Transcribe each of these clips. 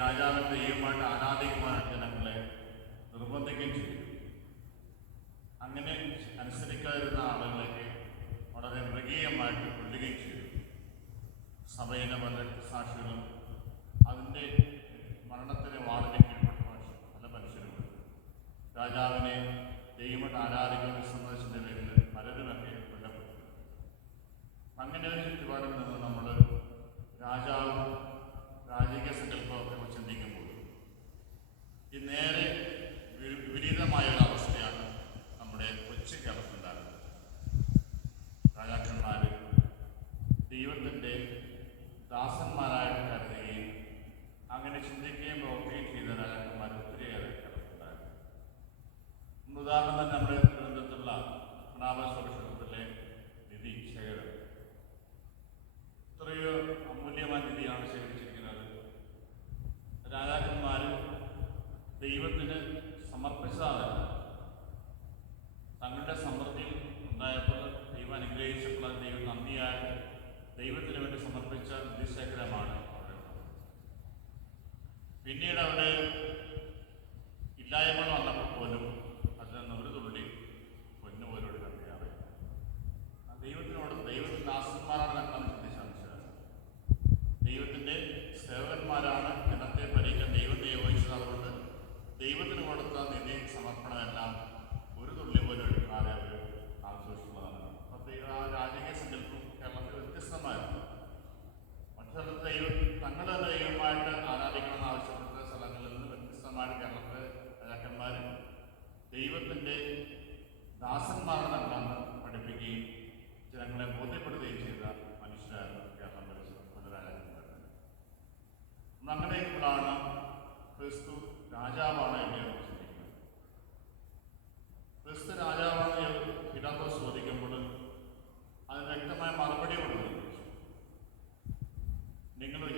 രാജാവിനെ ദൈവമായിട്ട് ആരാധിക്കുവാനാണ് ജനങ്ങളെ നിർബന്ധിക്കുകയും ചെയ്തു. അങ്ങനെ അനുസരിക്കാതിരുന്ന ആളുകളൊക്കെ വളരെ മൃഗീയമായിട്ട് കൊല്ലുകയും ചെയ്തു. സഭയിലെ പല സാക്ഷികളും ദൈവത്തിൻ്റെ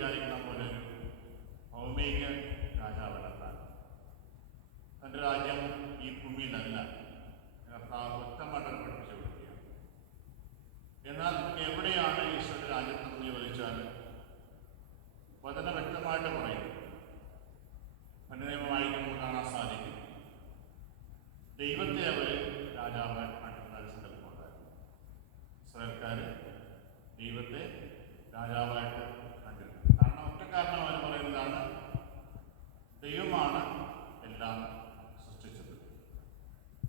വിചാരിക്കുന്ന പോലെ ഭൗമിക രാജാവല്ല താൻ രാജ്യം ഈ ഭൂമിയിലല്ല കർത്താവ് വ്യക്തമായിട്ട് പഠിപ്പിച്ചു കൊടുക്കുകയാണ് എന്നാൽ എവിടെയാണ് ഈശ്വരുടെ രാജ്യത്തെന്ന് ചോദിച്ചാൽ വചന വ്യക്തമായിട്ട് പറയും പണ്ഡിതമായിരിക്കുമ്പോൾ കാണാൻ സാധിക്കും ദൈവത്തെ അവർ രാജാവായിട്ട് കാണിക്കുന്ന ഒരു സങ്കല്പമുണ്ടായിരുന്നു ഇസ്രായേൽക്കാർ ദൈവത്തെ രാജാവായിട്ട് കണ്ടിരുന്നു കാരണം ഒറ്റ കാരണം അവർ പറയുന്നതാണ് ദൈവമാണ് എല്ലാം സൃഷ്ടിച്ചത്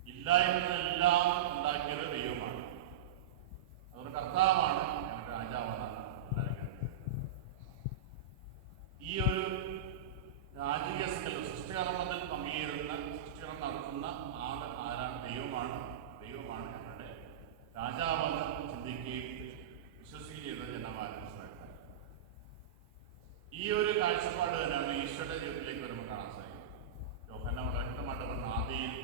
ഇല്ലായ്മകളെല്ലാം ഉണ്ടാക്കിയത് ദൈവമാണ് അതുകൊണ്ട് കർത്താവാണ് ഞങ്ങളുടെ രാജാവാണെന്നാണ് എല്ലാവരും കരുതുന്നത്. ഈ ഒരു രാജകീയ സ്കിൽ സൃഷ്ടികർമ്മത്തിൽ പങ്കുചേരുന്ന സൃഷ്ടികർമ്മം നടത്തുന്ന ആൾ ആരാണ്? ദൈവമാണ്. ദൈവമാണ് ഞങ്ങളുടെ രാജാവെന്ന് ചിന്തിക്കുകയും വിശ്വസിക്കുകയും ചെയ്ത മനസ്സിലാക്കുക ഈ ഒരു കാഴ്ചപ്പാട് തന്നെയാണ് ഈശ്വരുടെ ജീവിതത്തിലേക്ക് വരുമ്പോൾ കാണാൻ സാധിക്കും യോഹന്ന വളരെ വ്യക്തമായിട്ട് പറഞ്ഞ ആദ്യയിൽ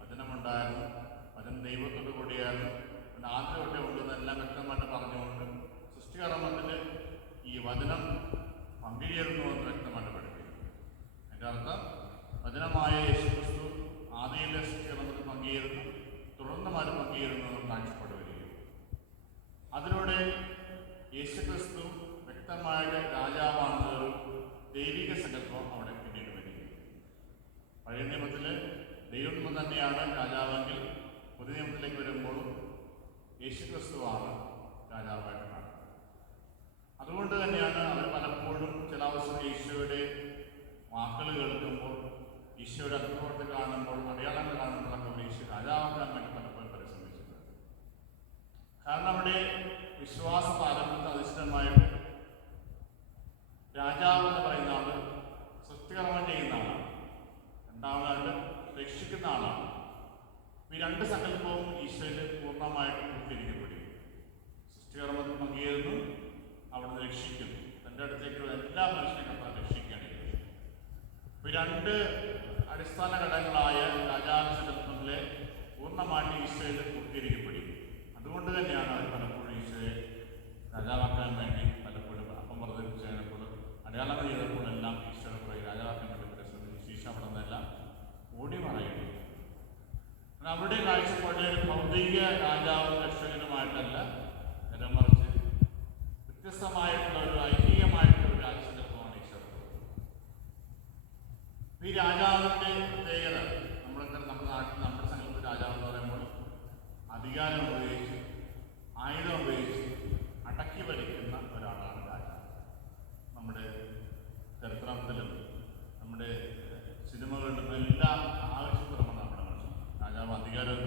വചനമുണ്ടായിരുന്നു വചനം ദൈവത്തോട് കൂടിയായിരുന്നു പിന്നെ ആദ്യം തൊട്ടേ ഉണ്ടെന്നെല്ലാം വ്യക്തമായിട്ട് പറഞ്ഞുകൊണ്ട് സൃഷ്ടികർമ്മത്തിൽ ഈ വചനം പങ്കുചേരുന്നു എന്ന് വ്യക്തമായിട്ട് തന്നെയാണ് രാജാവെങ്കിൽ പുതിയ നിയമത്തിലേക്ക് വരുമ്പോഴും യേശുക്രിസ്തുവാണ് രാജാവായിട്ട് അതുകൊണ്ട് തന്നെയാണ് അവർ പലപ്പോഴും ചില അവസരം ഈശോയുടെ വാക്കുകൾ കേൾക്കുമ്പോൾ ഈശോയുടെ അത്ഭുതത്തിൽ കാണുമ്പോൾ അടയാളങ്ങൾ കാണുമ്പോഴൊക്കെ അവർ ഈശോ രാജാവാക്കാൻ വേണ്ടി പലപ്പോഴും പരിശ്രമിച്ചിട്ടുണ്ട്. കാരണം അവിടെ വിശ്വാസ പാരമ്പര്യത്തെ അധിഷ്ഠിതമായിട്ട് രാജാവ് എന്ന് പറയുന്ന ആൾ സൃഷ്ടികർമ്മം ചെയ്യുന്ന ആളാണ്. രണ്ടാമതായിട്ട് രക്ഷിക്കുന്ന ആളാണ്. ഈ രണ്ട് സങ്കല്പവും ഈശോയിൽ പൂർണമായിട്ട് പൂർത്തീകരിക്കപ്പെടും സൃഷ്ടികർമ്മത്തിൽ പങ്കുചേരുന്നു അവിടുന്ന് രക്ഷിക്കുന്നു. തന്റെ അടുത്തേക്കുള്ള എല്ലാ മനുഷ്യനെ കണ്ടാൽ രക്ഷിക്കുകയാണ് രണ്ട് അടിസ്ഥാന ഘടകങ്ങളായ രാജാസങ്കല്പങ്ങളെ പൂർണമായിട്ട് ഈശോയിൽ പൂർത്തീകരിക്കപ്പെടും അതുകൊണ്ട് തന്നെയാണ് അവർ പലപ്പോഴും ഈശോയെ രാജാവാക്കാൻ വേണ്ടി പലപ്പോഴും അപ്പം വർദ്ധിപ്പിച്ച് കഴിഞ്ഞപ്പോൾ അടയാളങ്ങൾ ചെയ്തപ്പോഴെല്ലാം ഈശോയുടെ പുറകെ രാജാവാക്കാൻ വേണ്ടി പരിശ്രമിച്ചു ഈശോ അവിടെ നിന്നെല്ലാം ഓടി മറയുന്നു അവിടെ കാഴ്ചപ്പാടിൽ ഒരു ഭൗതിക രാജാവും രക്ഷകനുമായിട്ടല്ല നിലമറിച്ച് മറിച്ച് വ്യത്യസ്തമായിട്ടുള്ള ഒരു ഐഹികമായിട്ടുള്ള ഒരു രാജസങ്കല്പമാണ് ഈ രാജാവിന്റെ പ്രത്യേകത നമ്മളെ നമ്മുടെ നാട്ടിൽ നമ്മുടെ സംഘത്തിൽ രാജാവ് എന്ന് പറയുമ്പോൾ അധികാരം ഉപയോഗിച്ച് ആയുധം ഉപയോഗിച്ച് അടക്കി ഭരിക്കുന്ന ഒരാളാണ് രാജാവ് നമ്മുടെ ചരിത്രത്തിലും നമ്മുടെ സിനിമകളിലും എല്ലാം ആവശ്യപ്പെടുന്ന നമ്മുടെ മനുഷ്യൻ രാജാവ് അധികാരം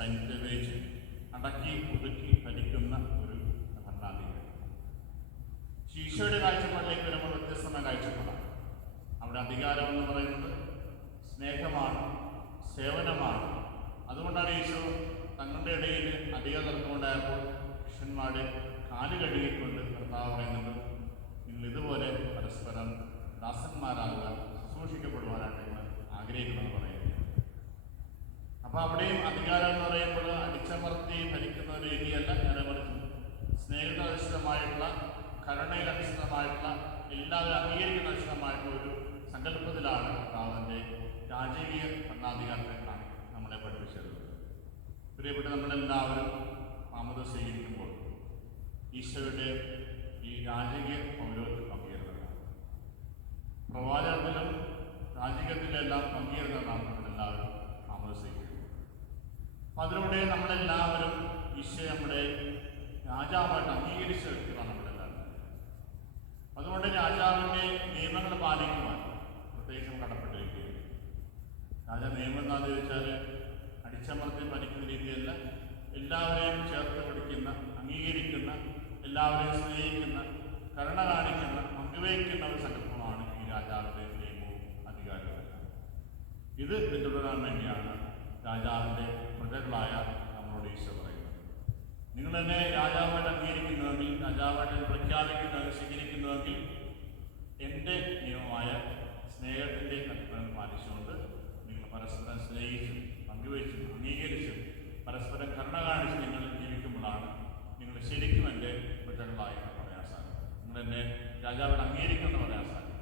ഉപയോഗിച്ച് അടക്കി ഒതുക്കി ഭരിക്കുന്ന ഒരു ഭരണാധികാരി. ഈശോയുടെ കാഴ്ചപ്പാടിലേക്ക് വരുമ്പോൾ വ്യത്യസ്തമായ കാഴ്ചപ്പാടാണ്. അവിടെ അധികാരം എന്ന് പറയുന്നത് സ്നേഹമാണ് സേവനമാണ്. അതുകൊണ്ടാണ് ഈശോ തങ്ങളുടെ ഇടയിൽ അധിക തർക്കമുണ്ടായപ്പോൾ ശിഷ്യന്മാരെ കാൽ കഴുകിക്കൊണ്ട് കർത്താവ് പറയുന്നത് നിങ്ങൾ ഇതുപോലെ പരസ്പരം ദാസന്മാരാകുക ശുശ്രൂഷിക്കപ്പെടുവാനായിട്ട് നിങ്ങൾ ആഗ്രഹിക്കണമെന്ന് പറയുന്നത് അപ്പൊ അവിടെയും അധികാരം എന്ന് പറയുമ്പോൾ അടിച്ചമർത്തി ഭരിക്കുന്ന ഒരു രീതിയല്ല പറഞ്ഞു മറിച്ച്. സ്നേഹത്തിനധിഷ്ഠിതമായിട്ടുള്ള കരുണയിലധിഷ്ഠിതമായിട്ടുള്ള എല്ലാവരും അംഗീകരിക്കുന്ന അധിഷ്ഠിതമായിട്ടുള്ള ഒരു സങ്കല്പത്തിലാണ് കർത്താവിന്റെ രാജകീയ ഭരണാധികാരത്തെ കാണിക്കുന്നത് നമ്മളെ പഠിപ്പിച്ചത്. പ്രിയപ്പെട്ട നമ്മളെല്ലാവരും മാമത സ്വീകരിക്കുമ്പോൾ ഈശോയുടെ ഈ രാജകീയ പൗരോഹിത്യം പങ്കുചേരുന്നതാണ് പ്രവാചകത്തിലും രാജകീയത്തിലെല്ലാം പങ്കുചേരുന്നതാണ് നമ്മളെല്ലാവരും മാമത സ്വീകരിക്കുന്നത്. അപ്പം അതിലൂടെ നമ്മളെല്ലാവരും ഈശോ നമ്മുടെ രാജാവായിട്ട് അംഗീകരിച്ച വ്യക്തികളാണ് നമ്മളെല്ലാവരും. അതുകൊണ്ട് രാജാവിന്റെ നിയമങ്ങൾ പാലിക്കുവാൻ പ്രത്യേകിച്ചും കടപ്പെട്ടിരിക്കുകയാണ്. രാജ നിയമം എന്താണെന്ന് ചോദിച്ചാൽ അടിച്ചമർത്തി ഭരിക്കുന്ന രീതിയല്ല എല്ലാവരെയും ചേർത്ത് പിടിക്കുന്ന അംഗീകരിക്കുന്ന എല്ലാവരെയും സ്നേഹിക്കുന്ന കരുണ കാണിക്കുന്ന പങ്കുവയ്ക്കുന്ന ഒരു സങ്കല്പമാണ് ഈ രാജാവിന്റെ നിയമവും അധികാരവും. ഇത് പിന്തുടരാൻ വേണ്ടിയാണ് രാജാവിന്റെ പ്രജകളായ നമ്മളോട് ഈശോ പറയുന്നത് നിങ്ങൾ എന്നെ രാജാവായിട്ട് അംഗീകരിക്കുന്നുവെങ്കിൽ രാജാവായിട്ട് പ്രഖ്യാപിക്കുന്നവർ സ്വീകരിക്കുന്നുവെങ്കിൽ എന്റെ നിയമമായ സ്നേഹത്തിന്റെ കൽപ്പന പാലിച്ചുകൊണ്ട് നിങ്ങൾ പരസ്പരം സ്നേഹിച്ചും പങ്കുവച്ചും അംഗീകരിച്ചും പരസ്പരം കരുണ കാണിച്ച് നിങ്ങൾ ജീവിക്കുമ്പോഴാണ് നിങ്ങൾ ശരിക്കും എന്റെ പ്രജകളായി പറയാൻ സാധിക്കും. നിങ്ങൾ എന്നെ രാജാവിനെ അംഗീകരിക്കുമെന്ന് പറയാൻ സാധിക്കും.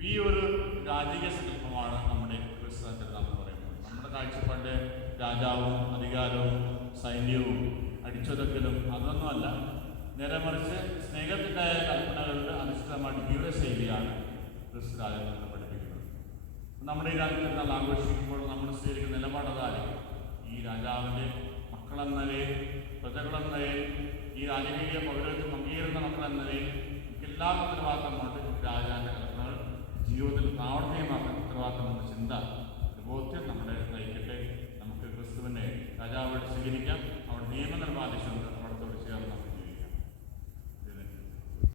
ഈ ഒരു രാജകീയ സങ്കല്പമാണ് നമ്മുടെ ക്രിസ്തു നമ്മുടെ കാഴ്ചപ്പാട് രാജാവും അധികാരവും സൈന്യവും അടിച്ചൊതുക്കലും അതൊന്നുമല്ല. നേരെ മറിച്ച് സ്നേഹത്തിന്റെ കൽപ്പനകളുടെ അധിഷ്ഠിതമായിട്ട് ജീവിതശൈലിയാണ് ക്രിസ്തു രാജാവ് പഠിപ്പിക്കുന്നത്. നമ്മുടെ ഈ രാജ്യത്ത് നാൾ ആഘോഷിക്കുമ്പോൾ നമ്മൾ സ്വീകരിക്കുന്ന നിലപാടതായിരിക്കും ഈ രാജാവിന്റെ മക്കളെന്ന നിലയിൽ പ്രജകളെന്ന നിലയിൽ ഈ രാജകീയ പൗരത്വം പങ്കുചേരുന്ന മക്കളെന്ന നിലയിൽ എല്ലാ ഉത്തരവാദിത്തമുണ്ട് രാജാവിന്റെ കൽപ്പനകൾ ജീവിതത്തിൽ പ്രാവർത്തികമാക്കുന്ന ഉത്തരവാദിത്തമെന്ന ചിന്ത. ബോധ്യം നമ്മുടെ നയിക്കട്ടെ നമുക്ക് ക്രിസ്തുവിനെ രാജാവോട് സ്വീകരിക്കാം. അവിടെ നിയമങ്ങൾ പാലിച്ചുകൊണ്ട്